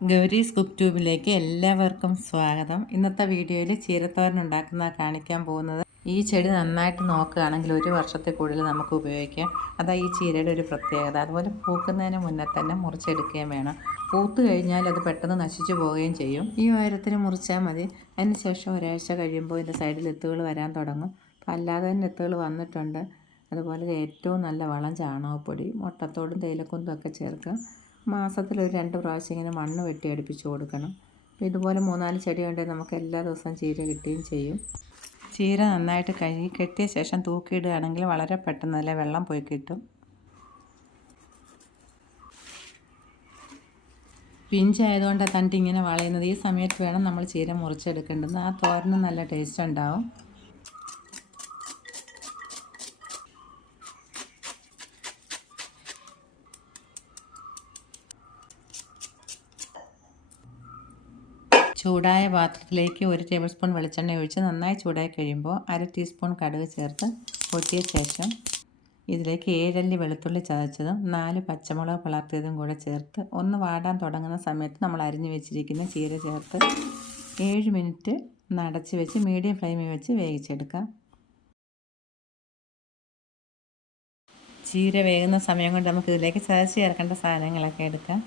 Gowri's cook ട്യൂബിലേക്ക് എല്ലാവർക്കും സ്വാഗതം. ഇന്നത്തെ വീഡിയോയിൽ ചീരത്തോരൻ ഉണ്ടാക്കുന്ന കാണിക്കാൻ പോകുന്നത് ഈ ചെടി നന്നായിട്ട് നോക്കുകയാണെങ്കിൽ ഒരു വർഷത്തിൽ കൂടുതൽ നമുക്ക് ഉപയോഗിക്കാം. അതാ ഈ ചീരയുടെ ഒരു പ്രത്യേകത. അതുപോലെ പൂക്കുന്നതിന് മുന്നേ തന്നെ മുറിച്ചെടുക്കുകയും വേണം. പൂത്ത് കഴിഞ്ഞാൽ അത് പെട്ടെന്ന് നശിച്ചു പോവുകയും ചെയ്യും. ഈ ഉയരത്തിന് മുറിച്ചാൽ മതി. അതിന് ശേഷം ഒരാഴ്ച കഴിയുമ്പോൾ ഇതിന്റെ സൈഡിൽ എത്തുകൾ വരാൻ തുടങ്ങും. അപ്പം അല്ലാതെ തന്നെ എത്തുകൾ വന്നിട്ടുണ്ട്. അതുപോലെ ഏറ്റവും നല്ല വളം ചാണകപ്പൊടി മുട്ടത്തോടും തേയിലക്കുന്തും ഒക്കെ ചേർക്കുക. മാസത്തിൽ ഒരു രണ്ട് പ്രാവശ്യം ഇങ്ങനെ മണ്ണ് വെട്ടി അടുപ്പിച്ച് കൊടുക്കണം. അപ്പോൾ ഇതുപോലെ മൂന്നാൽ ചെടി ഉണ്ടെങ്കിൽ നമുക്ക് എല്ലാ ദിവസവും ചീര കിട്ടുകയും ചെയ്യും. ചീര നന്നായിട്ട് കഴുകി കെട്ടിയ ശേഷം തൂക്കിയിടുകയാണെങ്കിൽ വളരെ പെട്ടെന്ന് അതിലെ വെള്ളം പോയി കിട്ടും. പിഞ്ചായതുകൊണ്ട് തണ്ട് ഇങ്ങനെ വളയുന്നത്. ഈ സമയത്ത് വേണം നമ്മൾ ചീര മുറിച്ചെടുക്കേണ്ടത്. ആ തോരനും നല്ല ടേസ്റ്റ് ഉണ്ടാവും. ചൂടായ പാത്രത്തിലേക്ക് ഒരു ടേബിൾ സ്പൂൺ വെളിച്ചെണ്ണ ഒഴിച്ച് നന്നായി ചൂടായി കഴിയുമ്പോൾ അര ടീസ്പൂൺ കടുക് ചേർത്ത് പൊട്ടിയ ശേഷം ഇതിലേക്ക് ഏഴല്ലി വെളുത്തുള്ളി ചതച്ചതും നാല് പച്ചമുളക് വളർത്തിയതും കൂടെ ചേർത്ത് ഒന്ന് വാടാൻ തുടങ്ങുന്ന സമയത്ത് നമ്മൾ അരിഞ്ഞു വെച്ചിരിക്കുന്ന ചീര ചേർത്ത് ഏഴ് മിനിറ്റ് നടച്ച് വെച്ച് മീഡിയം ഫ്ലെയിമിൽ വെച്ച് വേവിച്ചെടുക്കാം. ചീര വേകുന്ന സമയം കൊണ്ട് നമുക്ക് ഇതിലേക്ക് ചതച്ച് ചേർക്കേണ്ട സാധനങ്ങളൊക്കെ എടുക്കാം.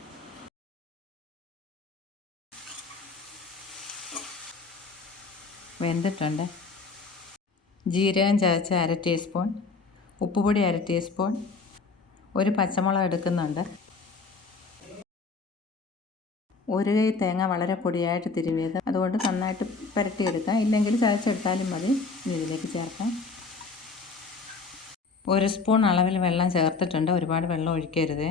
വെന്തിട്ടുണ്ട്. ജീരകം ചതച്ച അര ടീസ്പൂൺ ഉപ്പുപൊടി അര ടീസ്പൂൺ ഒരു പച്ചമുളക് എടുക്കുന്നുണ്ട്. ഒരു കൈ തേങ്ങ വളരെ പൊടിയായിട്ട് തിരുവിയത്. അതുകൊണ്ട് നന്നായിട്ട് പുരട്ടിയെടുക്കാം. ഇല്ലെങ്കിൽ ചതച്ചെടുത്താലും മതി. ഇതിലേക്ക് ചേർക്കാം. ഒരു സ്പൂൺ അളവിൽ വെള്ളം ചേർത്തിട്ടുണ്ട്. ഒരുപാട് വെള്ളം ഒഴിക്കരുത്.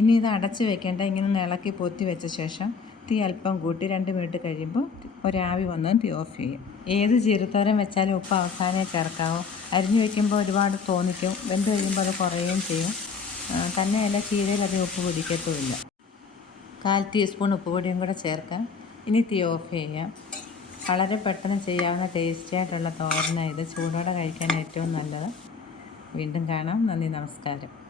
ഇനി ഇത് അടച്ച് വെക്കേണ്ട ഇങ്ങനെ ഇളക്കി പൊത്തി വെച്ച ശേഷം തീ അല്പം കൂട്ടി രണ്ട് മിനിറ്റ് കഴിയുമ്പോൾ ഒരാവി വന്ന് തീ ഓഫ് ചെയ്യും. ഏത് ജീരത്തോരം വെച്ചാലും ഉപ്പ് അവസാനമേ ചേർക്കാവൂ. അരിഞ്ഞു വയ്ക്കുമ്പോൾ ഒരുപാട് തോന്നിക്കും. വെന്ത് കഴിയുമ്പോൾ അത് കുറയുകയും ചെയ്യും. തന്നെയല്ല ചീരയിൽ അത് ഉപ്പ് പിടിക്കത്തുമില്ല. കാൽ ടീസ്പൂൺ ഉപ്പ് പൊടിയും കൂടെ ചേർക്കാം. ഇനി തീ ഓഫ് ചെയ്യാം. വളരെ പെട്ടെന്ന് ചെയ്യാവുന്ന ടേസ്റ്റി ആയിട്ടുള്ള തോരന ഇത്. ചൂടോടെ കഴിക്കാൻ ഏറ്റവും നല്ലത്. വീണ്ടും കാണാം. നന്ദി നമസ്കാരം.